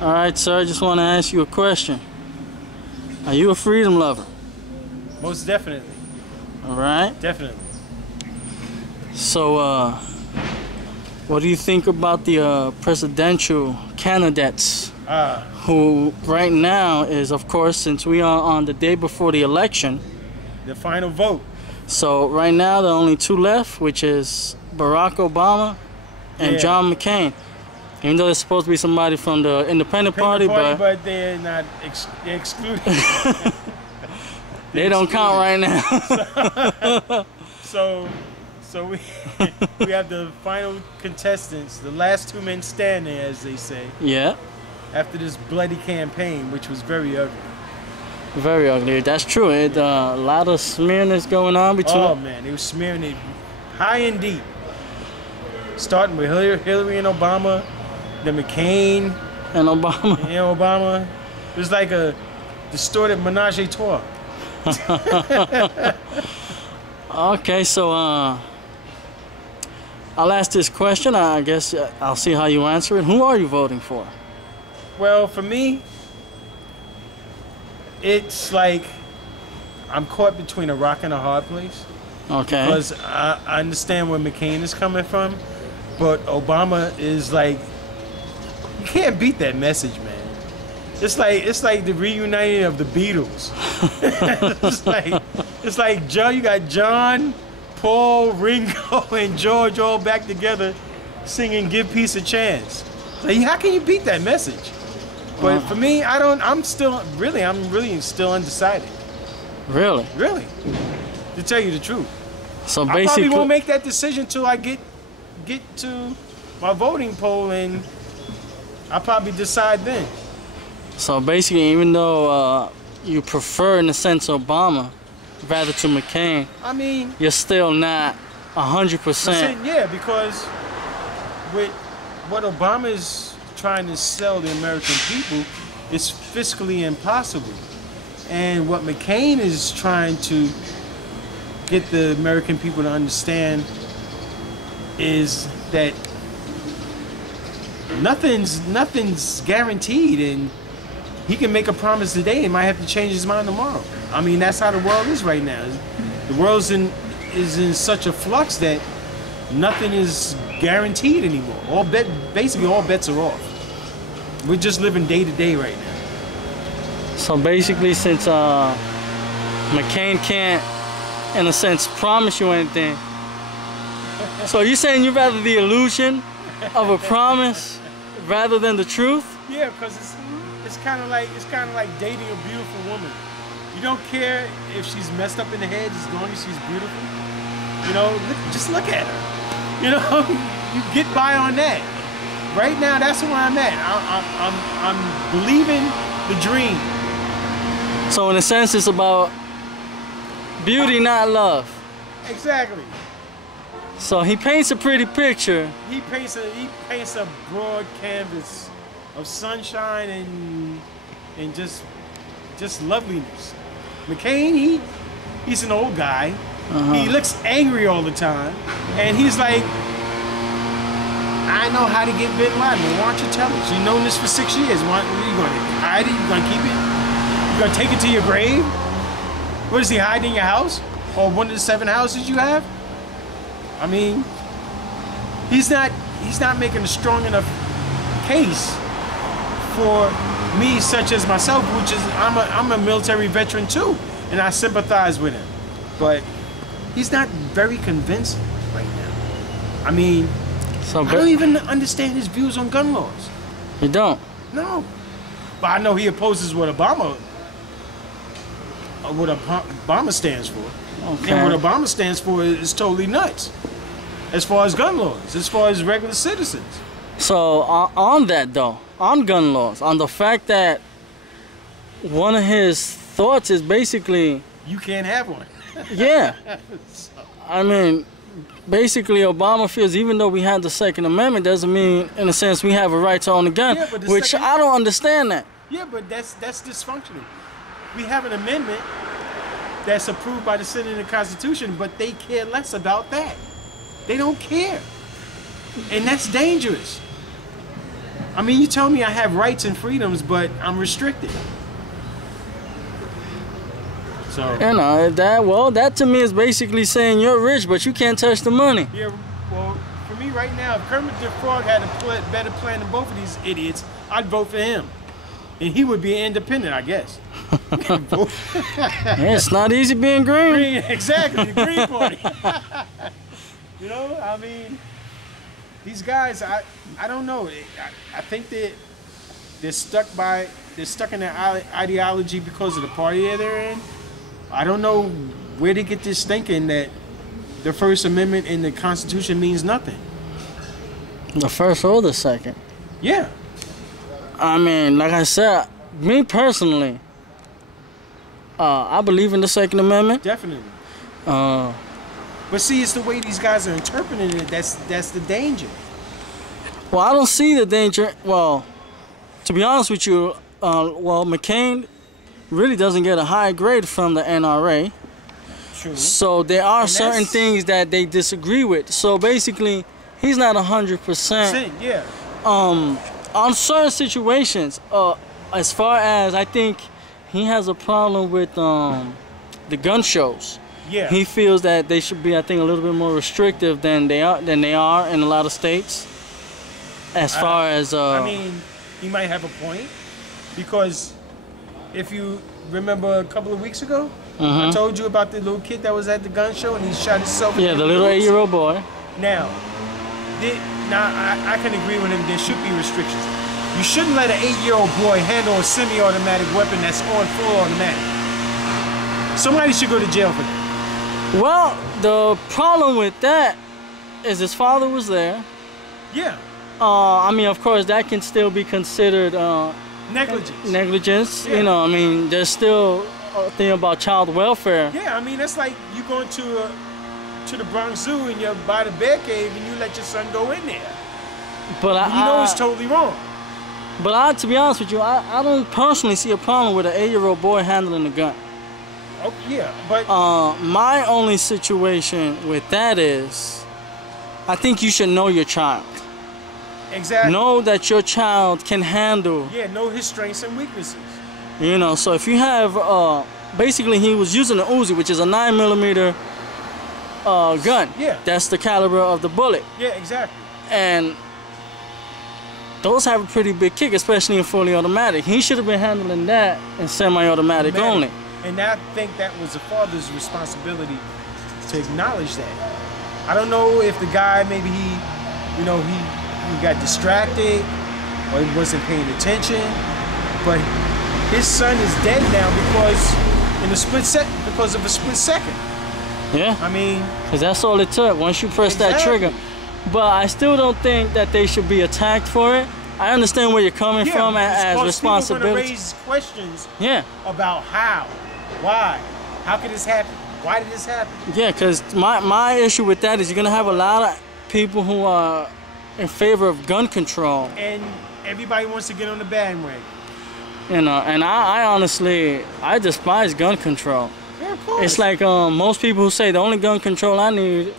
All right, sir. I just want to ask you a question. Are you a freedom lover? Most definitely. All right. Definitely. So, what do you think about the presidential candidates? Who right now is, of course, since we are on the day before the election. The final vote. So right now there are only two left, which is Barack Obama and John McCain. Even though there's supposed to be somebody from the Independent Party, but they're not they're excluded. They don't count right now. So we we have the final contestants, the last two men standing, as they say. Yeah. After this bloody campaign, which was very ugly. Very ugly. That's true. A lot of smearing is going on between. Oh man, they were smearing it high and deep. Starting with Hillary and Obama, then McCain and Obama. And Obama. It was like a distorted menage a trois. Okay, so I'll ask this question. I guess I'll see how you answer it. Who are you voting for? Well, for me, it's like I'm caught between a rock and a hard place. Okay. Because I understand where McCain is coming from, but Obama is like, you can't beat that message, man. It's like the reuniting of the Beatles. it's like John, you got John, Paul, Ringo, and George all back together singing "Give Peace a Chance." Like, how can you beat that message? But for me, I'm really still undecided. Really? Really, to tell you the truth. So I basically, probably won't make that decision till I get to my voting poll, and I'll probably decide then. So basically, even though you prefer, in a sense, Obama rather to McCain, I mean, you're still not 100%. Yeah, because with what Obama is trying to sell the American people, it's fiscally impossible. And what McCain is trying to get the American people to understand is that nothing's guaranteed, and he can make a promise today and might have to change his mind tomorrow. I mean, that's how the world is right now. The world's is in such a flux that nothing is guaranteed anymore. Basically all bets are off. We're just living day to day right now. So basically, since McCain can't, in a sense, promise you anything, so you're saying you'd rather the illusion of a promise rather than the truth? Yeah, because it's kind of like dating a beautiful woman. You don't care if she's messed up in the head as long as she's beautiful. You know, just look at her. You know, you get by on that. Right now, that's where I'm at. I'm believing the dream. So in a sense, it's about beauty, not love. Exactly. So he paints a pretty picture. He paints a broad canvas of sunshine and just loveliness. McCain, he's an old guy. He looks angry all the time, and he's like, I know how to get Bin Laden. Why don't you tell us? You've known this for 6 years. Are you going to hide it? You going to keep it? You going to take it to your grave? What is he hiding in your house? Or one of the 7 houses you have? I mean, he's not making a strong enough case for me, such as myself, which is I'm a military veteran too, and I sympathize with him. But he's not very convincing right now. I mean, I don't even understand his views on gun laws. You don't? No. But I know he opposes what Obama stands for. Okay. And what Obama stands for is totally nuts. As far as gun laws, as far as regular citizens. So on that though, on gun laws, on the fact that one of his thoughts is basically... You can't have one. Yeah. I mean, basically Obama feels even though we had the Second Amendment doesn't mean, in a sense, we have a right to own a gun, which I don't understand that. Yeah, but that's dysfunctional. We have an amendment that's approved by the Senate and the Constitution, but they care less about that. They don't care. And that's dangerous. I mean, you tell me I have rights and freedoms, but I'm restricted. So. You know, that to me is basically saying you're rich, but you can't touch the money. Yeah, well, for me right now, if Kermit the Frog had a better plan than both of these idiots, I'd vote for him. And he would be an independent, I guess. Yeah, it's not easy being green. Exactly, the Green Party. You know, I mean, these guys, I don't know. I think that they're stuck in their ideology because of the party that they're in. I don't know where they get this thinking that the First Amendment in the Constitution means nothing. The first or the second? Yeah. I mean, like I said, me personally, I believe in the Second Amendment. Definitely. But see, it's the way these guys are interpreting it that's the danger. Well, I don't see the danger. Well, to be honest with you, McCain really doesn't get a high grade from the NRA. True. So there are certain things that they disagree with. So basically, he's not 100%. Yeah. On certain situations, as far as I think he has a problem with the gun shows. Yeah. He feels that they should be, I think, a little bit more restrictive than they are in a lot of states. As far as I mean, he might have a point, because if you remember a couple of weeks ago, I told you about the little kid that was at the gun show and he shot himself. Yeah, the little 8-year-old boy. Now, I can agree with him. There should be restrictions. You shouldn't let an 8-year-old boy handle a semi-automatic weapon that's on full automatic. Somebody should go to jail for that. Well, the problem with that is his father was there. Yeah. I mean, of course, that can still be considered negligence. Negligence. Yeah. You know, I mean, there's still a thing about child welfare. Yeah, I mean, that's like you going to the Bronx Zoo and you buy the bear cave and you let your son go in there. But you know it's totally wrong. But to be honest with you, I don't personally see a problem with an 8-year-old boy handling a gun. Oh, yeah, but my only situation with that is, I think you should know your child. Exactly. Know that your child can handle. Yeah, know his strengths and weaknesses. You know, so if you have, basically he was using an Uzi, which is a 9mm gun. Yeah. That's the caliber of the bullet. Yeah, exactly. And those have a pretty big kick, especially in fully automatic. He should have been handling that in semi-automatic only. And I think that was the father's responsibility to acknowledge that. I don't know if the guy, maybe he got distracted or he wasn't paying attention, but his son is dead now because of a split second. Yeah. I mean, because that's all it took. Once you press that trigger. But I still don't think that they should be attacked for it. I understand where you're coming from as responsibility. People are gonna raise questions. Yeah. About how, why, how could this happen? Why did this happen? Yeah, because my issue with that is you're gonna have a lot of people who are in favor of gun control. And everybody wants to get on the bandwagon. You know, and I honestly, I despise gun control. Yeah, of course. It's like most people who say the only gun control I need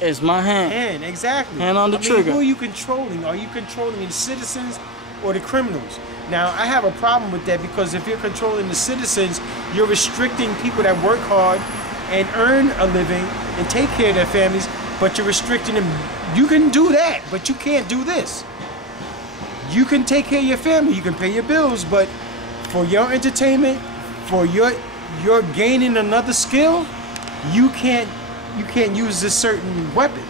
is my hand. Hand, exactly. Hand on the trigger. Who are you controlling? Are you controlling the citizens or the criminals? Now, I have a problem with that because if you're controlling the citizens, you're restricting people that work hard and earn a living and take care of their families, but you're restricting them. You can do that, but you can't do this. You can take care of your family, you can pay your bills, but for your entertainment, for your gaining another skill, you can't use this certain weapon.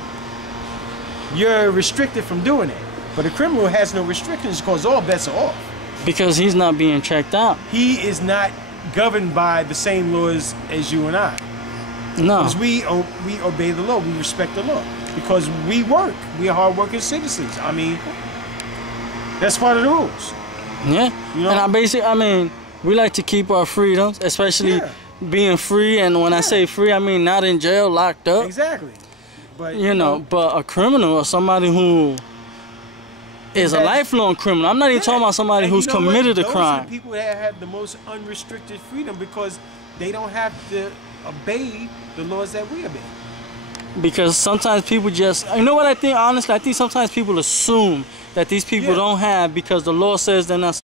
You're restricted from doing it. But a criminal has no restrictions because all bets are off. Because he's not being checked out. He is not governed by the same laws as you and I. No. Because we obey the law, we respect the law. Because we work. We are hardworking citizens. I mean, that's part of the rules. Yeah. You know? And I mean, we like to keep our freedoms, especially being free. And when I say free, I mean not in jail, locked up. Exactly. But you know, but a criminal or somebody who is a lifelong criminal. I'm not even talking about somebody who's committed a crime. Those are the people that have the most unrestricted freedom because they don't have to obey the laws that we obey. Because sometimes people just, you know what I think, honestly, I think sometimes people assume that these people Yeah. don't have because the law says they're not